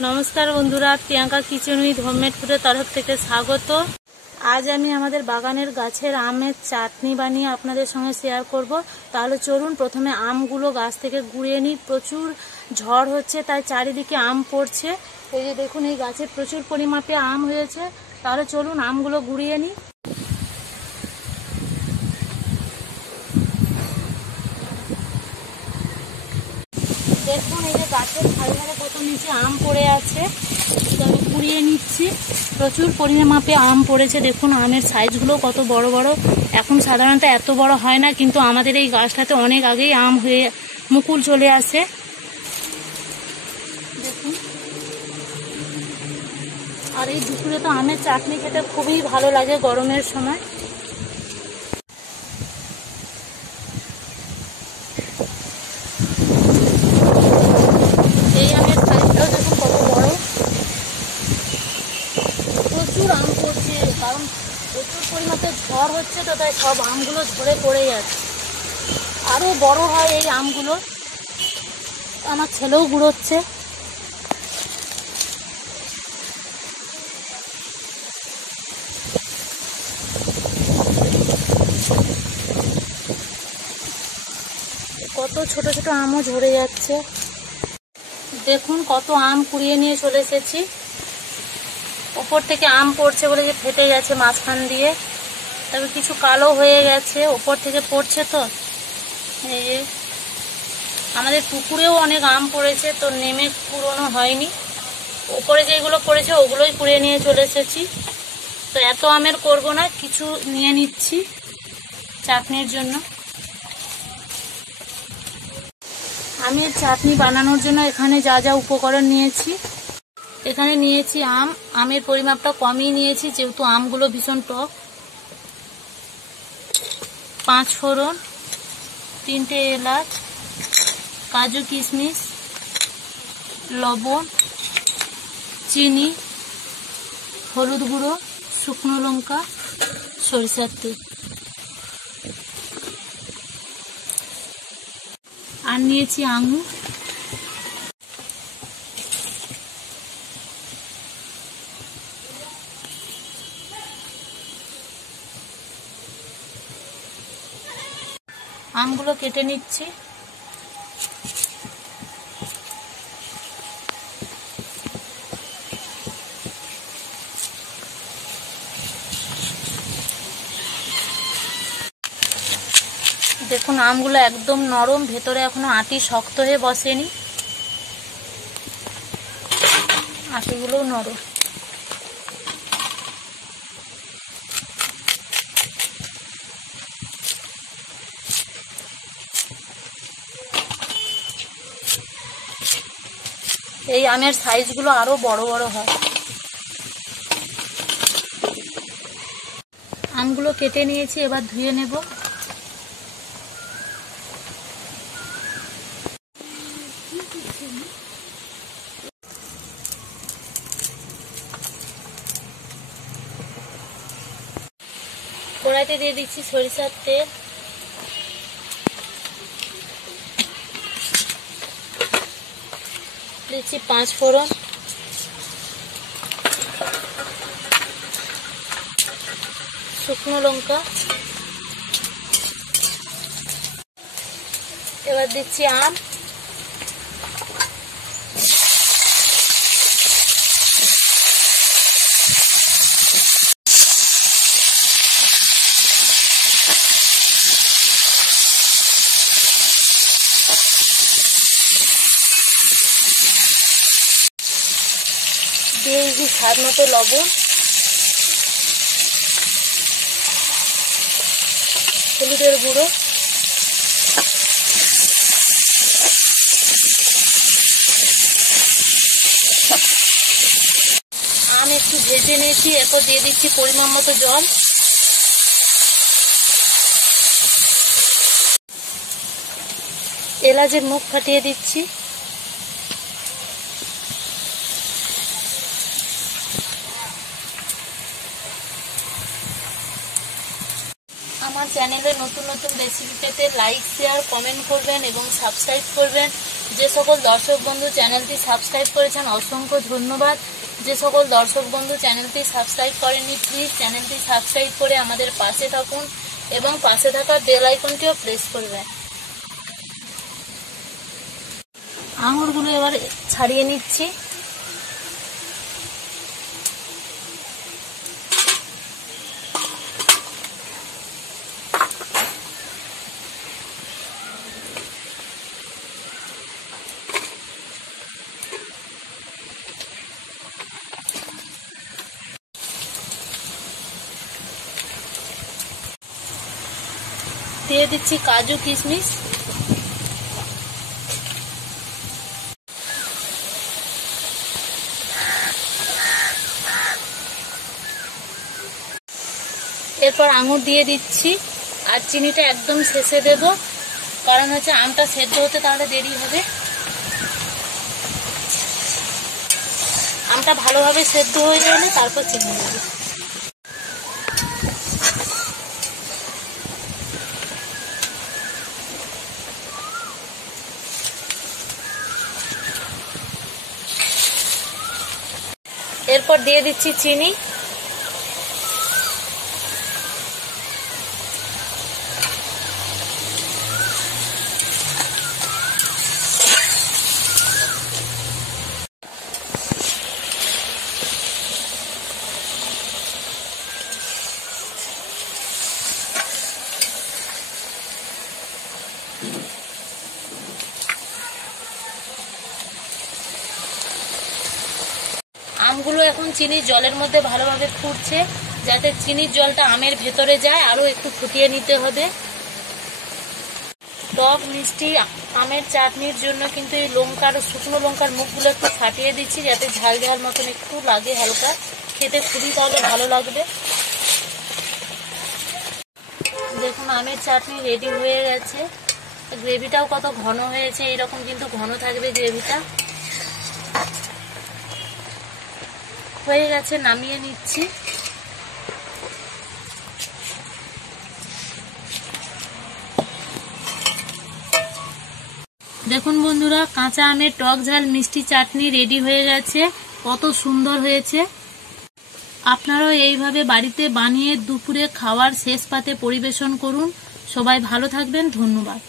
नमस्कार बंधुरा, Priyanka kitchen with homemade फूडेर तरफ थेके स्वागत। आज आमी आमादेर बागानेर गाछेर आमेर चाटनी बानिये आपनादेर संगे शेयर करब। ताहले चलुन प्रथमे आमगुलो गाछ थेके गुड़िये निई। प्रचुर झड़ होच्छे ताई चारिदिके आम पड़छे। এই যে দেখুন এই গাছে প্রচুর পরিমাপে আম হয়েছে। তাহলে চলুন আমগুলো গুড়িয়ে নিই। দেখুন এই যে গাছের ধারে ধারে কত নিচে আম পড়ে আছে, তো আমি কুড়িয়ে নিচ্ছি। প্রচুর পরিমাপে আম পড়েছে। দেখুন আমের সাইজগুলো কত বড় বড়। এখন সাধারণত এত বড় হয় না, কিন্তু আমাদের এই গাছটাতে অনেক আগেই আম হয়ে মুকুল চলে আসে। দেখুন, আর এই দুপুরে তো আমের চাটনি খেতে খুবই ভালো লাগে গরমের সময়। এই আমের সাইজটাও দেখুন কত বড়। প্রচুর আম পড়ছে, কারণ প্রচুর পরিমাণে ঝড় হচ্ছে, তো তাই সব আমগুলো ঝরে পড়ে যাচ্ছে। আরো বড় হয় এই আমগুলো। আমার ছেলেও গুড়োচ্ছে। কত ছোট ছোট আমও ঝরে যাচ্ছে। দেখুন কত আম কুড়িয়ে নিয়ে চলে এসেছি। উপর থেকে আম পড়ছে বলে যে ফেটে গেছে মাঝখান দিয়ে, তবে কিছু কালো হয়ে গেছে, উপর থেকে পড়ছে। তো এই যে আমাদের পুকুরেও অনেক আম পড়েছে, তো নেমে পুরোনো হয়নি। উপরে যেগুলো পড়েছে ওগুলোই কুড়িয়ে নিয়ে চলে এসেছি। তো এত আমের করব না, কিছু নিয়ে নিচ্ছি চাটনির জন্য। আমি চাটনি বানানোর জন্য এখানে যা যা উপকরণ নিয়েছি, এখানে নিয়েছি আম। আমের পরিমাপটা কমই নিয়েছি যেহেতু আমগুলো ভীষণ টক। 5 ফোড়ন, 3টে এলাচ, কাজু কিশমিশ, লবণ, চিনি, হলুদ গুঁড়ো, শুকনো লঙ্কা, সরিষার তেল। আর নিয়েছি আঙুর। আমগুলো কেটে নিচ্ছি। দেখুন আমগুলো একদম নরম, ভেতরে এখনো আটি শক্ত হয়ে বসেনি, আটিগুলোও নরম। এই আমের সাইজগুলো আরো বড় বড় হয়। আমগুলো কেটে নিয়েছি, এবার ধুয়ে নেব। কড়াইতে দিয়ে দিচ্ছি সরিষার তেল। দিচ্ছি 5 ফোড়ন, শুকনো লঙ্কা। এবার দিচ্ছি আম। দিয়ে দিচ্ছি স্বাদ মতো লবণ, হলুদের গুঁড়ো, আম একটু ভেজে নিয়েছি। এরপর দিয়ে দিচ্ছি পরিমাণ মতো জল। এলাচের মুখ ফাটিয়ে দিচ্ছি। আমার চ্যানেলে নতুন নতুন রেসিপি পেতে লাইক, শেয়ার, কমেন্ট করবেন এবং সাবস্ক্রাইব করবেন। যে সকল দর্শক বন্ধু চ্যানেলটি সাবস্ক্রাইব করেছেন অসংখ্য ধন্যবাদ। যে সকল দর্শক বন্ধু চ্যানেলটি সাবস্ক্রাইব করেননি প্লিজ চ্যানেলটি সাবস্ক্রাইব করে আমাদের পাশে থাকুন এবং পাশে থাকা বেল আইকনটিও প্রেস করবেন। আঙুরগুলো এবার ছাড়িয়ে নিচ্ছি। দিয়ে দিচ্ছি কাজু কিশমিশ। এরপর আঙুর দিয়ে দিচ্ছি আর চিনিটা একদম শেষে দেব, কারণ হচ্ছে আমটা সেদ্ধ হতে তাহলে দেরি হবে। আমটা ভালোভাবে সেদ্ধ হয়ে গেলে তারপর চিনি দেব। এরপর দিয়ে দিচ্ছি চিনি। আমগুলো এখন চিনির জলের মধ্যে ভালোভাবে ফুটছে, যাতে চিনির জলটা আমের ভেতরে যায় আরো একটু ফুটিয়ে নিতে হবে। টক মিষ্টি আমের চাটনির জন্য কিন্তু এই লঙ্কার শুকনো লঙ্কার মুখগুলো একটু ফাটিয়ে দিচ্ছি, যাতে ঝাল ঝাল মতন একটু লাগে, হালকা খেতে খুবই তাহলে ভালো লাগবে। দেখুন আমের চাটনি রেডি হয়ে গেছে। গ্রেভিটাও কত ঘন হয়েছে, এইরকম কিন্তু ঘন থাকবে গ্রেভিটা। হয়ে গেছে, নামিয়ে নিচ্ছি। দেখুন বন্ধুরা, কাঁচা আমের টক ঝাল মিষ্টি চাটনি রেডি হয়ে গেছে, কত সুন্দর হয়েছে। আপনারাও এইভাবে বাড়িতে বানিয়ে দুপুরে খাওয়ার শেষ পাতে পরিবেশন করুন। সবাই ভালো থাকবেন, ধন্যবাদ।